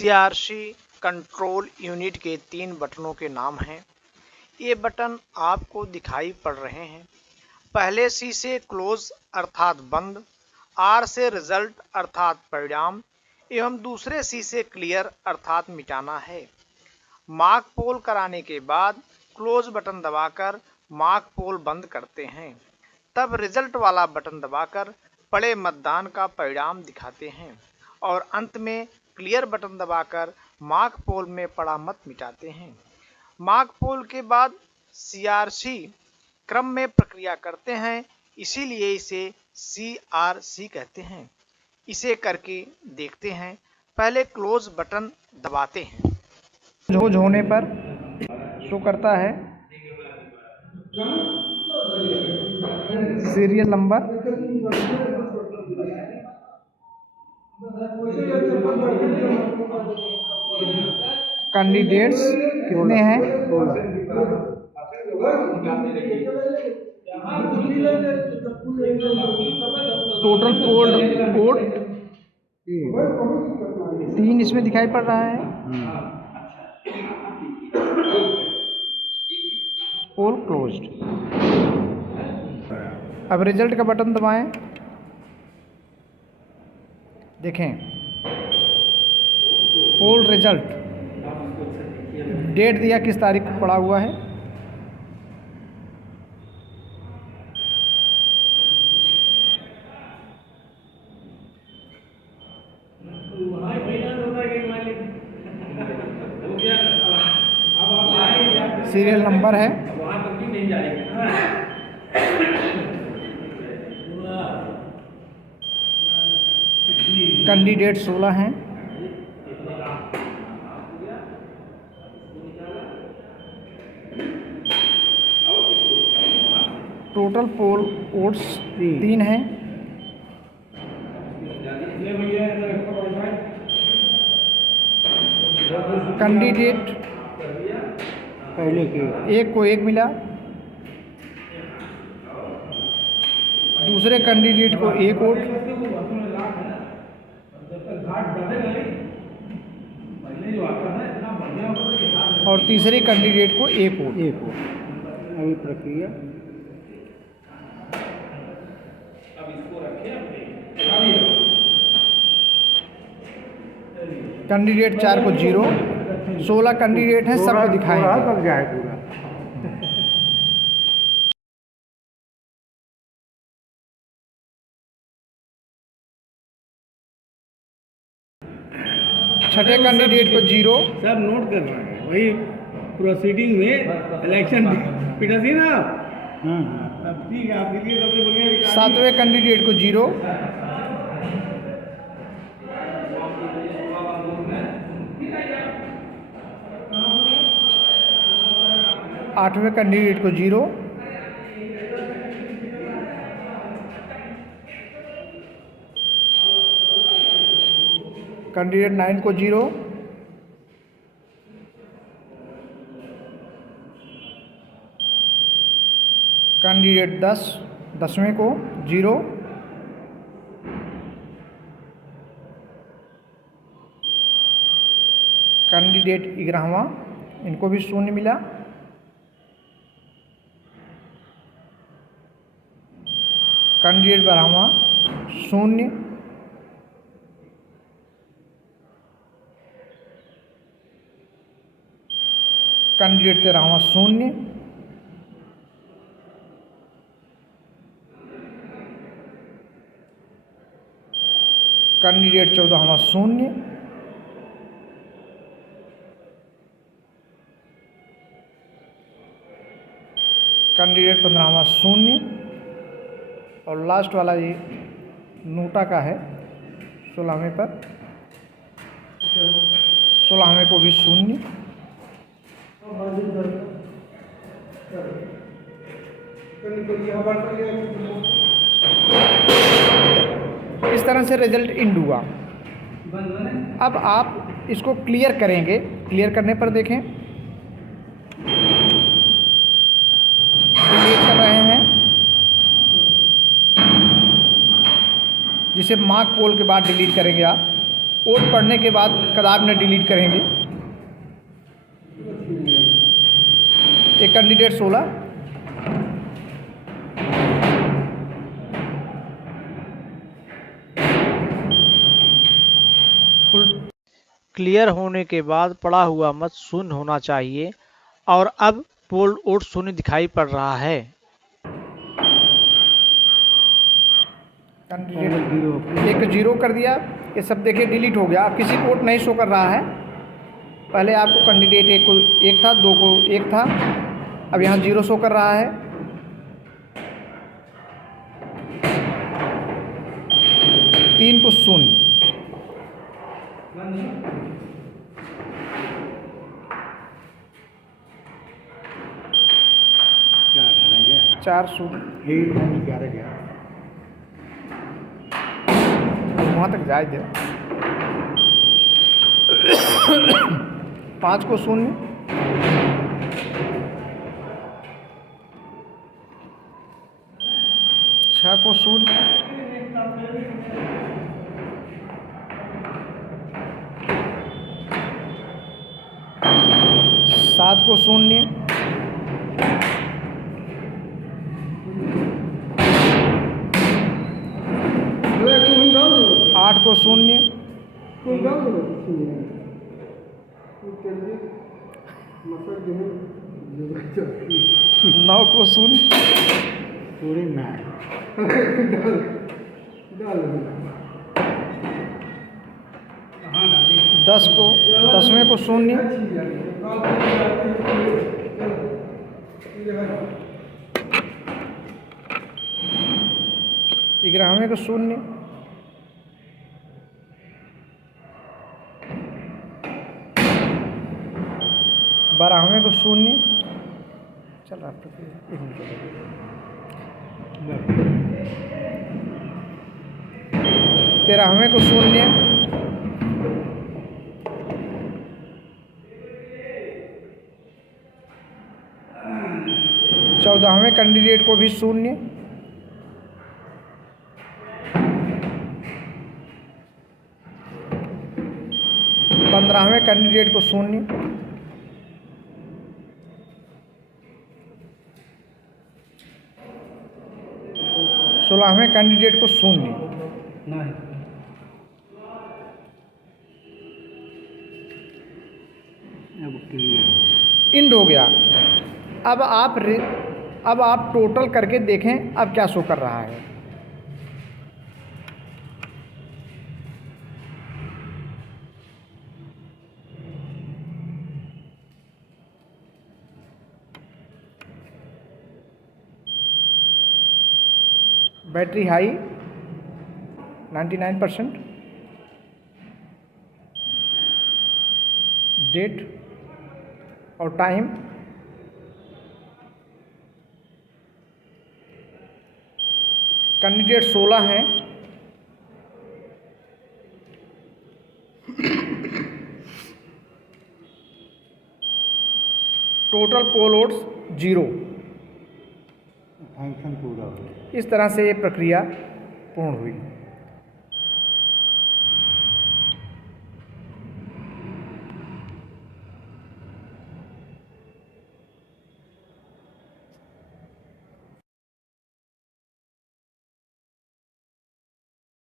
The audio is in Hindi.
सीआरसी कंट्रोल यूनिट के 3 बटनों के नाम हैं। ये बटन आपको दिखाई पड़ रहे हैं। पहले सी से क्लोज अर्थात बंद, आर से रिजल्ट अर्थात परिणाम एवं दूसरे सी से क्लियर अर्थात मिटाना है। मार्क पोल कराने के बाद क्लोज बटन दबाकर मार्क पोल बंद करते हैं, तब रिजल्ट वाला बटन दबाकर पड़े मतदान का परिणाम दिखाते हैं और अंत में क्लियर बटन दबाकर मार्क पोल में पड़ा मत मिटाते हैं। मार्क पोल के बाद सीआरसी क्रम में प्रक्रिया करते हैं, इसीलिए इसे सीआरसी कहते हैं। इसे करके देखते हैं। पहले क्लोज बटन दबाते हैं। क्लोज होने पर शो करता है सीरियल नंबर, कैंडिडेट्स कितने हैं, टोटल पोल्ड वोट 3 इसमें दिखाई पड़ रहा है। पोल क्लोज्ड। अब रिजल्ट का बटन दबाएं। देखें पोल रिजल्ट, डेट दिया किस तारीख को पड़ा हुआ है। सीरियल नंबर है, कैंडिडेट 16 हैं, टोटल पोल वोट्स 3 हैं, कैंडिडेट पहले के एक को 1 मिला, दूसरे कैंडिडेट को 1 वोट और तीसरे कैंडिडेट को 1 वोट। अभी प्रक्रिया कैंडिडेट 4 को 0, 16 कैंडिडेट हैं, सबको दिखाएंगे। छठे कैंडिडेट को 0, सब नोट कर रहा है। वही प्रोसीडिंग में इलेक्शन पिटासी ना। अब ठीक है, आपके लिए सबसे बढ़िया। 7वें कैंडिडेट को 0, 8वें कैंडिडेट को 0, कैंडिडेट 9 को 0, कैंडिडेट 10वें को 0, कैंडिडेट 11वां, इनको भी 0 मिला, कैंडिडेट 12वां 0, कैंडिडेट 13वां 0, कैंडिडेट 14वां 0, कैंडिडेट 15वां 0 और लास्ट वाला ये नोटा का है 16वें पर, 16वें को भी 0। इस तरह से रिजल्ट इंड हुआ। अब आप इसको क्लियर करेंगे। क्लियर करने पर देखें डिलीट कर रहे हैं, जिसे मार्क पोल के बाद डिलीट करेंगे आप। वोट पढ़ने के बाद कदाब में डिलीट करेंगे। एक कैंडिडेट 16, क्लियर होने के बाद पड़ा हुआ मत शून्य होना चाहिए और अब पोल वोट शून्य दिखाई पड़ रहा है। कैंडिडेट एक 0 कर दिया, ये सब देखिए डिलीट हो गया। अब किसी को वोट नहीं शो कर रहा है। पहले आपको कैंडिडेट एक को 1 था, 2 को 1 था, अब यहाँ 0 शो कर रहा है। तीन को 0, क्या 4 0, 11 वहाँ तक जाए दे। 5 को 0, 6 को 0, 7 को 0, 8 को 0, 9 को 0, पूरी ना 10 को 10वें को 0, 11वें को 0, 12वें को 0, चल रहा है 1 मिनट, 13वें को 0, 14वें कैंडिडेट को भी 0, 15वें कैंडिडेट को 0, 16वें कैंडिडेट को 0, इंड हो गया। अब आप टोटल करके देखें अब क्या शो कर रहा है। बैटरी हाई 99%, डेट और टाइम, कैंडिडेट 16 हैं, टोटल पोल वोट्स 0। फंक्शन पूरा हो गया। इस तरह से ये प्रक्रिया पूर्ण हुई।